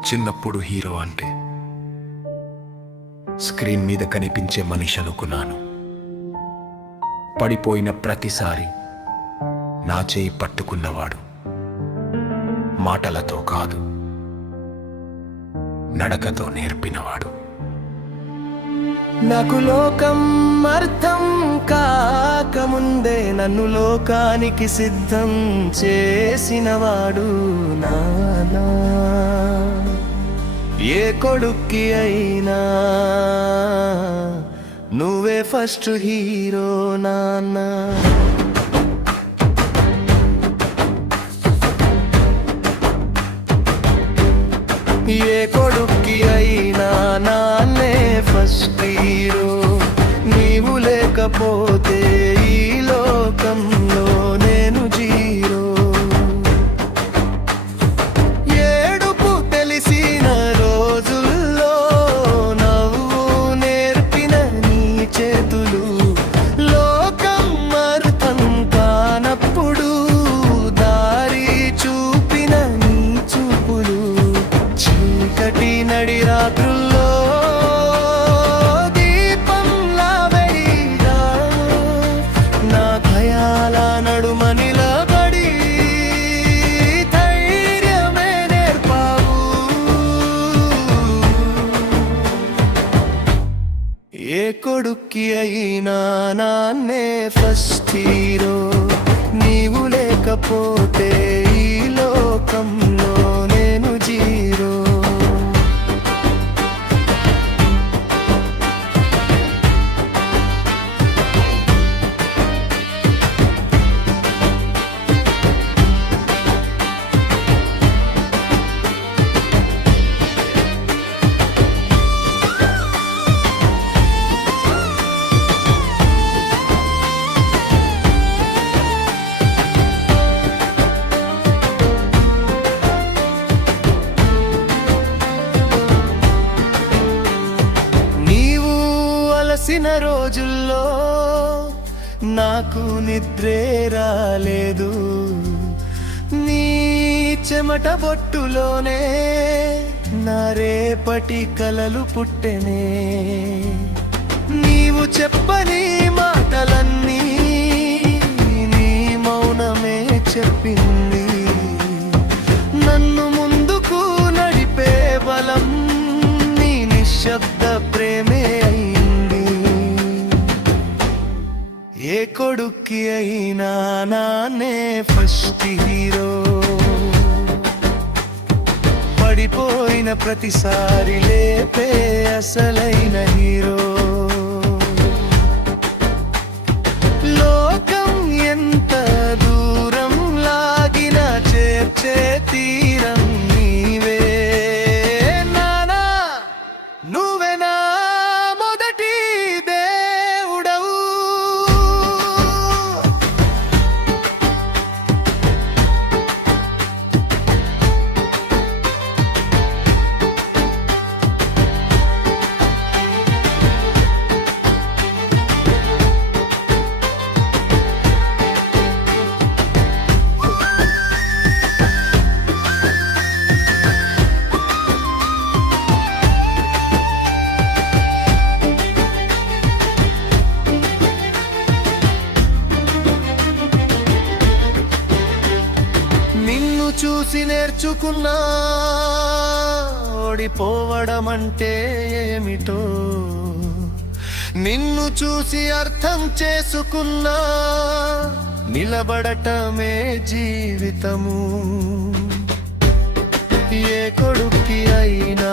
చిన్నప్పుడు హీరో అంటే స్క్రీన్ మీద కనిపించే మనిషి అనుకున్నాను పడిపోయిన ప్రతిసారి నా చేయి పట్టుకున్నవాడు మాటలతో కాదు నడకతో నేర్పినవాడు. నాకు లోకం అర్థం కాకముందే నన్ను లోకానికి సిద్ధం చేసినవాడు నానా. ఏ కొడుక్కి అయినా నువ్వే ఫస్ట్ హీరో నాన్న. ఏ కొడుక్కి అయినా నాన్నే ఫస్ట్ హీరో. నీవు లేకపోతే ఈలో ఏ కొడుక్కి అయినా నాన్నే ఫస్ట్ హీరో నీవు లేకపోతే ఈ లోకం కలిసిన రోజుల్లో నాకు నిద్రే రాలేదు. నీ చెమట బొట్టులోనే నా రేపటి కలలు పుట్టెనే. నీవు చెప్పని మాటలన్నీ ఏ కొడుక్కి అయినా నానే ఫస్ట్ హీరో. పడిపోయిన ప్రతిసారి లేపే అసలైన హీరో. లోకం ఎంత దూరం లాగిన చేర్చే చూసి నేర్చుకున్నా ఓడిపోవడం అంటే ఏమిటో. నిన్ను చూసి అర్థం చేసుకున్నా నిలబడటమే జీవితము. ఏ కొడుక్కి అయినా